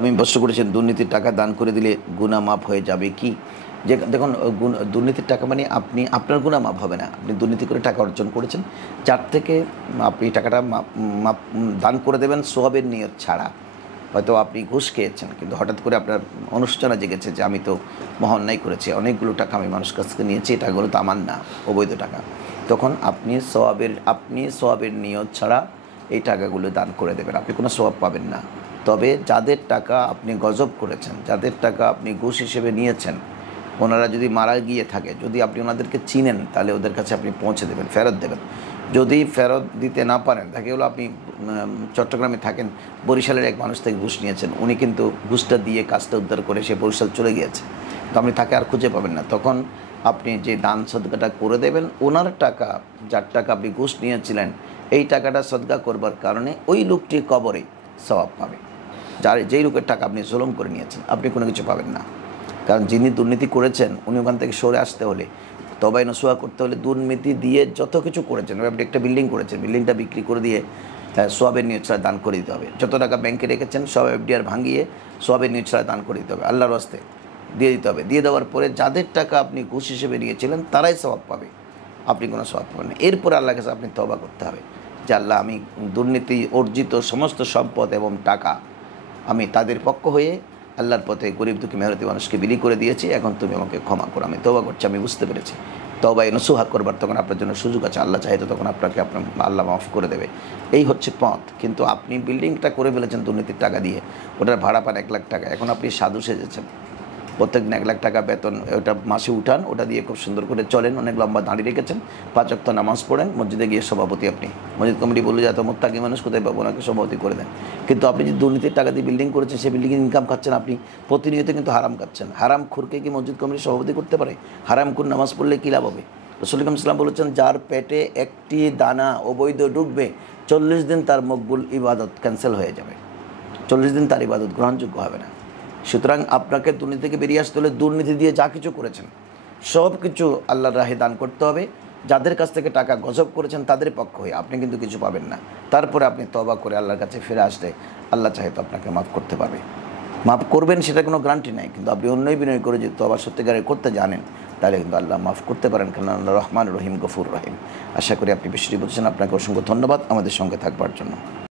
শামীম প্রশ্ন করেছেন, দুর্নীতির টাকা দান করে দিলে গুনাহ মাফ হয়ে যাবে কি? যে দেখুন, দুর্নীতির টাকা মানে আপনি আপনার গুনাহ মাফ হবে না। আপনি দুর্নীতি করে টাকা অর্জন করেছেন, যার থেকে আপনি টাকাটা দান করে দেবেন সওয়াবের নিয়ত ছাড়া। হয়তো আপনি ঘুষ খেয়েছেন, কিন্তু হঠাৎ করে আপনার অনুশোচনা জেগেছে যে আমি তো মহা অন্যায় করেছি, অনেকগুলো টাকা আমি মানুষের কাছ থেকে নিয়েছি, এই টাকাগুলো তো আমার না, অবৈধ টাকা। তখন আপনি সওয়াবের নিয়ত ছাড়া এই টাকাগুলো দান করে দেবেন, আপনি কোনো সওয়াব পাবেন না। তবে যাদের টাকা আপনি গজব করেছেন, যাদের টাকা আপনি ঘুষ হিসেবে নিয়েছেন, ওনারা যদি মারা গিয়ে থাকে, যদি আপনি ওনাদেরকে চিনেন, তাহলে ওদের কাছে আপনি পৌঁছে দেবেন, ফেরত দেবেন। যদি ফেরত দিতে না পারেন, তাকে হলো আপনি চট্টগ্রামে থাকেন, বরিশালের এক মানুষ থেকে ঘুষ নিয়েছেন, উনি কিন্তু ঘুষটা দিয়ে কাজটা উদ্ধার করে সে বরিশাল চলে গিয়েছে, তো আপনি তাকে আর খুঁজে পাবেন না। তখন আপনি যে দান সদকাটা করে দেবেন, ওনার টাকা, যার টাকা আপনি ঘুষ নিয়েছিলেন, এই টাকাটা সদকা করবার কারণে ওই লোকটি কবরে সওয়াব পাবে। যেই লোকের টাকা আপনি জুলুম করে নিয়েছেন, আপনি কোনো কিছু পাবেন না। কারণ যিনি দুর্নীতি করেছেন, উনি ওখান থেকে সরে আসতে হলে, তবাই নসুয়া করতে হলে, দুর্নীতি দিয়ে যত কিছু করেছেন, আপনি একটা বিল্ডিং করেছেন, বিল্ডিংটা বিক্রি করে দিয়ে সওয়াবের নিয়ত ছাড়া দান করে দিতে হবে। যত টাকা ব্যাংকে রেখেছেন সব এফডিআর ভাঙিয়ে সওয়াবের নিয়ত ছাড়া দান করে দিতে হবে, আল্লাহর রাস্তে দিয়ে দিতে হবে। দিয়ে দেওয়ার পরে যাদের টাকা আপনি ঘুষ হিসেবে নিয়েছিলেন, তারাই সওয়াব পাবে, আপনি কোনো সওয়াব পাবেন না। এরপর আল্লাহর কাছে আপনি তওবা করতে হবে যে আল্লাহ, আমি দুর্নীতি অর্জিত সমস্ত সম্পদ এবং টাকা আমি তাদের পক্ষ হয়ে আল্লাহর পথে গরিব দুঃখী মেহনতি মানুষকে বিলি করে দিয়েছি, এখন তুমি আমাকে ক্ষমা করো, আমি তওবা করছি, আমি বুঝতে পেরেছি। তওবা নসুহা করবার তখন আপনার জন্য সুযোগ আছে, আল্লাহ চাইতো তখন আপনাকে আল্লাহ মাফ করে দেবে। এই হচ্ছে পথ। কিন্তু আপনি বিল্ডিংটা করে ফেলেছেন দুর্নীতির টাকা দিয়ে, ওটার ভাড়া পান 1 লাখ টাকা, এখন আপনি সাধু সেজেছেন, প্রত্যেকদিন 1 লাখ টাকা বেতন, ওটা মাসে উঠান, ওটা দিয়ে খুব সুন্দর করে চলেন, অনেক লম্বা দাঁড়িয়ে রেখেছেন, 5 ওয়াক্ত নামাজ পড়েন, মসজিদে গিয়ে সভাপতি আপনি, মসজিদ কমিটি বলে যে এত মোত্তাকি মানুষ কোথায় পাবো, ওনাকে সভাপতি করে দেন। কিন্তু আপনি যে দুর্নীতির টাকা দিয়ে বিল্ডিং করেছেন, সেই বিল্ডিংয়ে ইনকাম খাচ্ছেন, আপনি প্রতিনিয়ত কিন্তু হারাম খাচ্ছেন। হারাম খুরকে কি মসজিদ কমিটির সভাপতি করতে পারে? হারাম খুর নামাজ পড়লে কী লাভ হবে? রাসূল ইসলাম বলেছেন, যার পেটে একটি দানা অবৈধ ঢুকবে, 40 দিন তার মকবুল ইবাদত ক্যান্সেল হয়ে যাবে, 40 দিন তার ইবাদত গ্রহণযোগ্য হবে না। সুতরাং আপনাকে দুর্নীতি থেকে বেরিয়ে আসতে হলে, দুর্নীতি দিয়ে যা কিছু করেছেন সব কিছু আল্লাহর রাহে দান করতে হবে। যাদের কাছ থেকে টাকা গজব করেছেন, তাদের পক্ষ হয়ে আপনি কিন্তু কিছু পাবেন না। তারপরে আপনি তওবা করে আল্লাহর কাছে ফিরে আসলে আল্লাহ চাহে তো আপনাকে মাফ করতে পারবে। মাফ করবেন সেটা কোনো গ্যারান্টি নাই, কিন্তু আপনি অন্যই বিনয় করে যদি তওবা সত্যিকারে করতে জানেন, তাহলে কিন্তু আল্লাহ মাফ করতে পারেন, কারণ আল্লাহ রহমান রহিম, গফুর রহিম। আশা করি আপনি বিষয়টি বুঝছেন। আপনাকে অসংখ্য ধন্যবাদ আমাদের সঙ্গে থাকবার জন্য।